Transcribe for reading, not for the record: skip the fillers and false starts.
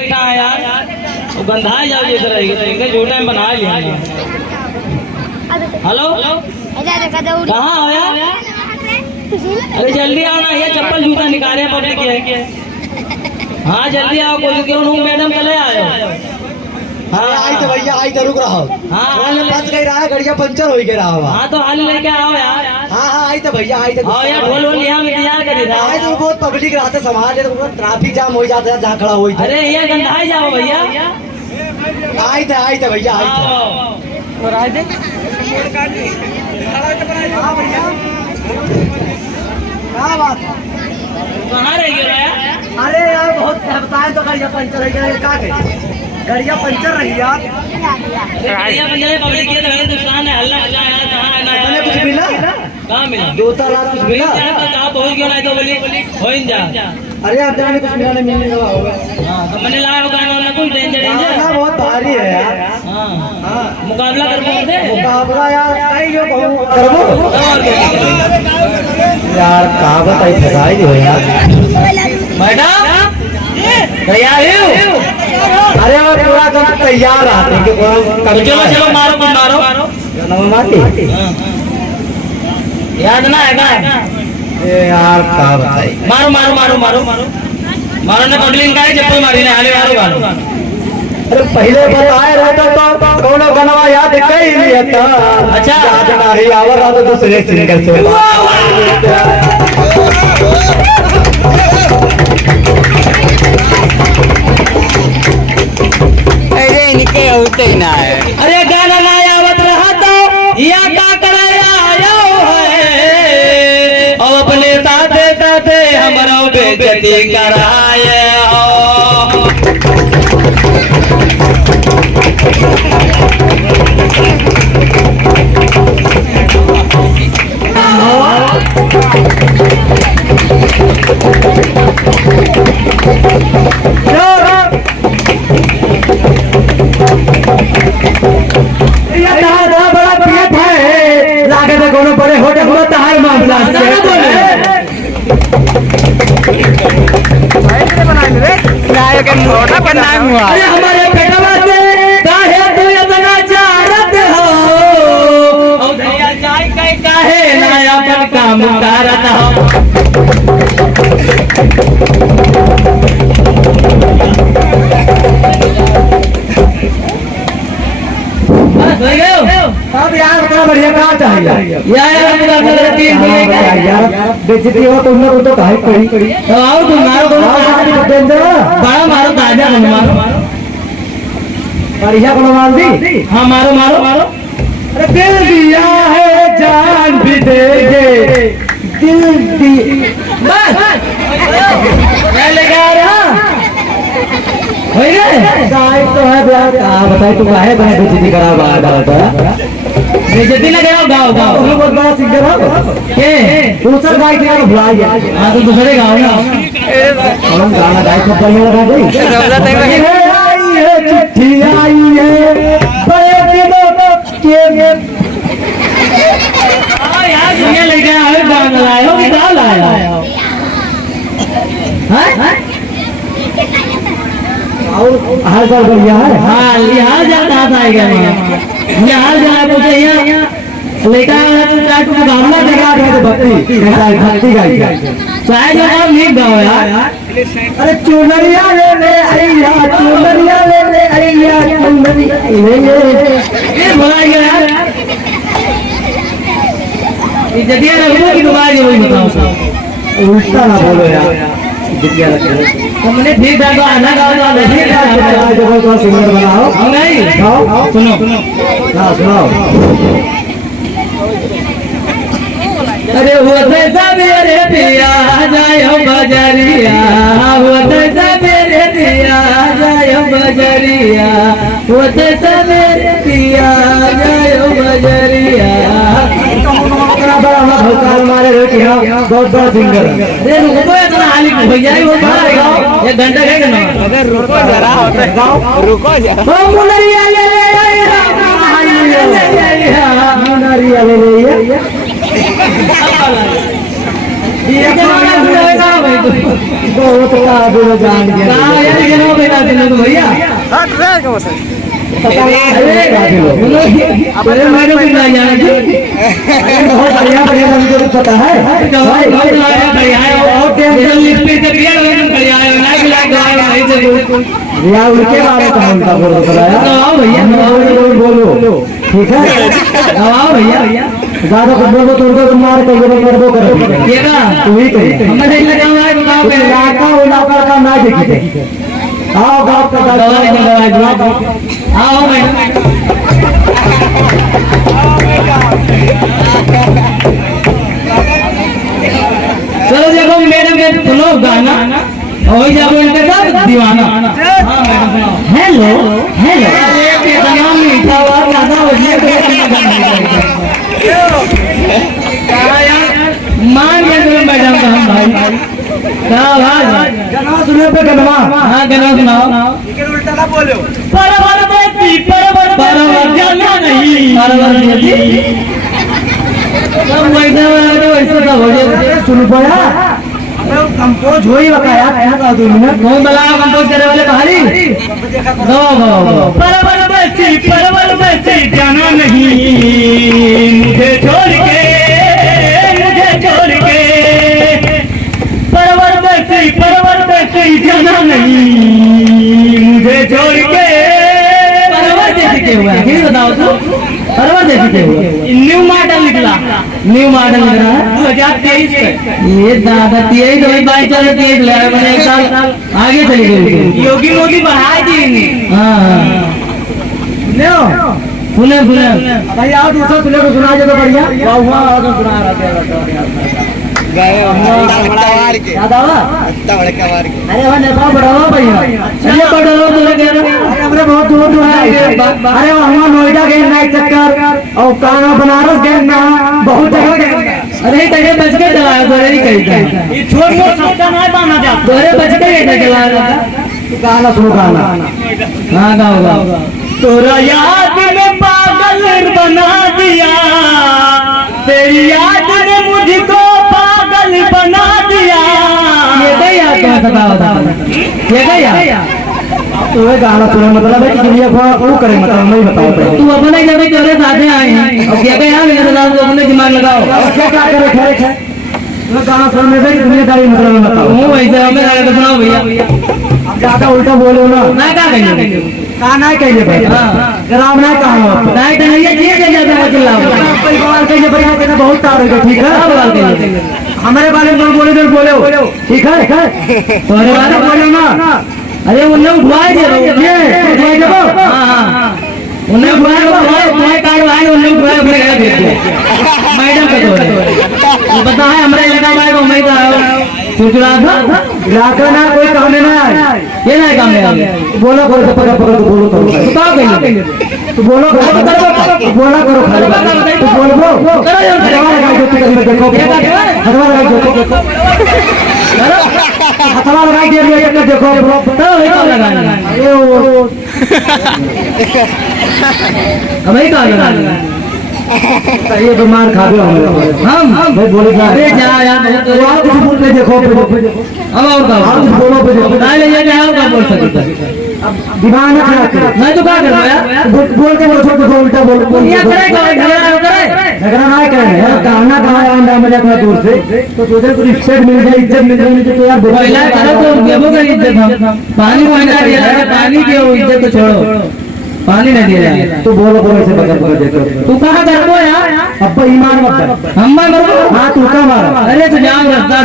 बैठा है यार, तो गंधा जाओ जैसे रहेगी तो इनके जो टाइम बना लिया। हेलो कहाँ हो यार? अरे जल्दी आओ ना, ये चप्पल जूता निकाले पब्लिक के। हाँ जल्दी आओ, कोई क्यों नहीं मैडम कल आए। हाँ आई तो भैया आई तो रुक रहा हूँ। हाँ फंस गई रहा, गाड़िया पंचर हो गया रहा। हाँ तो हाल लेके आओ यार। हाँ हाँ आई तो भैया आई तो। आओ यार, ढोल वोल यहाँ में तैयार कर रहा आई तो बहुत पब्लिक रहते समाज है, तो ट्रैफिक जाम हो जाता है जहाँ खड़ा हुई। अरे ये गंधा जाओ भैया। आई तो भैया आई तो। और आज देख क्या बात है? कहाँ रह गया यार? अरे यार बहुत बताए तो गाड़िया पंचर है, क्या करें? गाड़िया पंचर रही यार। गाड़ियाँ पंचर पब्लिक के तो हिंदुस्तान है, हल्ला मचा है। कहाँ है मैंने कुछ मिला? कहाँ मिला? 2-4 कुछ मिला? आप पहुँच क्यों नहीं तो बोली हो जा। अरे आप जाने कुछ मिला नहीं, मिलने लगा होगा। हाँ तो मैंने लाया होगा ना कुछ डेंजर ना बहुत भारी है यार। हाँ मुकाबला कर पाते मुकाबला यार कहीं जो करबो यार, कहावत आई फसाई दी हो यार। मैडम तैयार हो? अरे वो पूरा काम तैयार आते हैं कि चलो चलो मारो मारो माटी याद ना है यार का बताई। मारो मारो मारो मारो मारो मारो ने पब्लिक का चप्पल मारी ने हाले मारो मारो। अरे पहले बताए रहता तो कौन बनवा याद कई नहीं था। अच्छा याद नहीं आवर रहा तो दूसरे सिंगर से। अरे इनके होते ही ना है। अरे गाना ना आवत रहा तो या का कराया है, और अपने साथे साथे हमारा बेइज्जती कराए। बड़े होटे हुआ तहार मामला अरे हमारे बेटवा से काहे तू इतना चाहत हो, और भैया जाय कहीं काहे ना अपन काम करत हो। अब यार बड़ा बढ़िया कहा चाहिए यार, बेइज्जती हो तुम लोग तो काहे करी तो आओ तुम मारो बड़ा मारो ताजा मारो बढ़िया को मार दी। हाँ मारो मारो मारो। अरे दिल दिया है जान भी देंगे, दिल दी बस मैं लेके आ रहा तो है बताए तू काहे बने बेइज्जती करा बात बेइज्जती ना कराओ। गाओ गाओ तुम बहुत बड़ा सिंगर हो के दूसरा गाय के यार बुला गया। हाँ तो दूसरे गाओ ना। हम गाना गाय सब पहले लगा दे। आई है चिट्ठी आई है बड़े दिनों के। हाँ यार दुनिया लेके आए गाना लाए हो कि क्या लाए हो? हाँ और हर बार बढ़िया है। हाँ यहाँ जाता था यहाँ जाए मुझे यहाँ लेकर मुकाबला कर रहा है तो भक्ति गाई चाहे जो आप नहीं गाओ यार। अरे चुनरिया ले ले अइया, चुनरिया ले ले अइया, चुनरिया ले ले। ये बुलाएगा यार जदिया लगो कि बुलाएगा वही बताओ। उल्टा ना बोलो यार, जितिया लगे हमने ठीक है तो आना गाओ तो सिंगर बनाओ। नहीं गाओ सुनो हाँ सुनाओ। अरे होते सवेरे पिया जायो बजरिया, होते सवेरे पिया जायो बजरिया, होते सवेरे पिया जायो बजरिया। हमारे बहुत बड़ा सिंगर है। अरे रुको इतना हाली भैया ही वो गाओ एक घंटा गए ना। अगर रुको जरा रुको जरा। ओ मुनरिया ले मुनरिया ले ले ये गाना सुनाएगा बहुत काबिल जान गया कहाँ यार ये नो बेटा तेरे तो भैया अरे मैंने भी नहीं जाना जी बहुत बढ़िया बढ़िया मुझे तो पता है भाई बढ़िया है और टेंशन लिस्ट पे से बिया लगा बढ़िया है लाइक नहीं से रिया उनके बारे में उनका बोल बताया आओ भैया बोलो ठीक है आओ भैया ज्यादा कुछ बोलो तो उनको मार कर वो करो ये ना तू ही कही हमने नहीं लगा हुआ है बताओ पे इलाका इलाका का ना देखी आओ गाँव का आओ मैडम चलो देखो मैडम के सुनो गाना और जब इनके साथ दीवाना हाँ मैडम हेलो हेलो नाम मीठा हुआ ज्यादा हो गया मान गया तुम मैडम का हम भाई क्या बात गाना सुने पे गनवा हाँ गाना सुनाओ परवर देती परवर जाना नहीं परवर देती सब वैसा वैसा सब हो गया सुन पाया कंपोज हो ही बताया क्या था तुमने कौन बला कंपोज करे वाले कहानी गो परवर देती जाना नहीं मुझे छोड़ के परवर देती जाना नहीं मुझे छोड़ के परवर देती के हुआ है बताओ तो परवर देती के हुआ न्यू मॉडल निकला 2023 पे ये दादा 23 तो 22 ले मैंने एक साल आगे चली गई योगी मोदी बढ़ाई थी हाँ सुने भाई आप दूसरा सुने को सुना जो तो बढ़िया वाह तो सुना रहा याद आवा अरे वह नेपाल बढ़ावा भैया अरे बढ़ावा बोले कह रहे अरे हमने बहुत दूर दूर है अरे वहाँ नोएडा गए ना एक चक्कर और कहाँ बनारस गए ना बहुत जगह गए अरे तेरे बच के चलाया तो नहीं कही था ये छोड़ मोड़ सबका नहीं पाना जा तोरे बच के ये चलाया गाना सुनो गाना हाँ गाओ तोरा याद में पागल बना दिया तेरी याद ने मुझको पागल बना दिया ये गया तो बताओ ये गया तो ये गाना सुने मतलब है कि दुनिया को वो करे मतलब नहीं बताओ पहले तू अपने जब तेरे साथ आए हैं और क्या गया मेरे साथ तो अपने दिमाग लगाओ क्या करे खड़े खड़े मैं गाना सुनने से दुनियादारी मतलब नहीं बताओ हूँ वैसे हमें लगा तो सुनाओ भैया अब ज्यादा उल्टा बोलो ना मैं क्या कहेंगे कहा नहीं कहिए भाई ग्राम नहीं कहा नहीं तो ये चीज है जैसे मैं चिल्लाऊं परिवार कहिए बढ़िया कहना बहुत तार है ठीक है हमारे बारे में बोले तो बोले ठीक है तुम्हारे बारे में बोलो ना अरे उन्हें उठवाए दे ये उठवाए देबो हाँ उन्हें उठवाए कार्ड आए उन्हें उठवाए अपने घर भेज दिया मैडम का तो पता है हमारे इलाका में तो मैं चुचुड़ा था इलाका ना कोई काम में ना आए ये ना काम में बोलो करो तो पकड़ पकड़ बोलो करो बताओ कहीं तो बोलो करो बोला करो खाली तो बोलबो हथवा लगाई दो देखो हथवा लगाई दो हथवा लगाई दे देखो बताओ ये कब लगाना अरे वो हमें कहाँ लगाना ये बीमार खा गए हम भाई बोले जा अरे जा यार तो आप कुछ बोल पे देखो अब और का आप कुछ बोलो पे देखो नहीं ये क्या और का बोल सकता दिमाग ना खराब करो मैं तो क्या कर रहा यार बोल के बोलो छोटे उल्टा बोल ये करे झगड़ा झगड़ा ना करे कहना कहाँ आंदा मजा थोड़ा दूर से तो सोचे कुछ रिस्पेक्ट मिल जाए इज्जत मिल जाए तो यार पहला करो तो देवो का इज्जत हम पानी पहुंचा दिया पानी की इज्जत तो छोड़ो पानी नहीं दिया तो बोलो बोलो से बगल बगल देखो तू कहाँ कर रहा यार अब ईमान मत कर हम मैं मरो हाँ तू का मारा अरे तो जाम रास्ता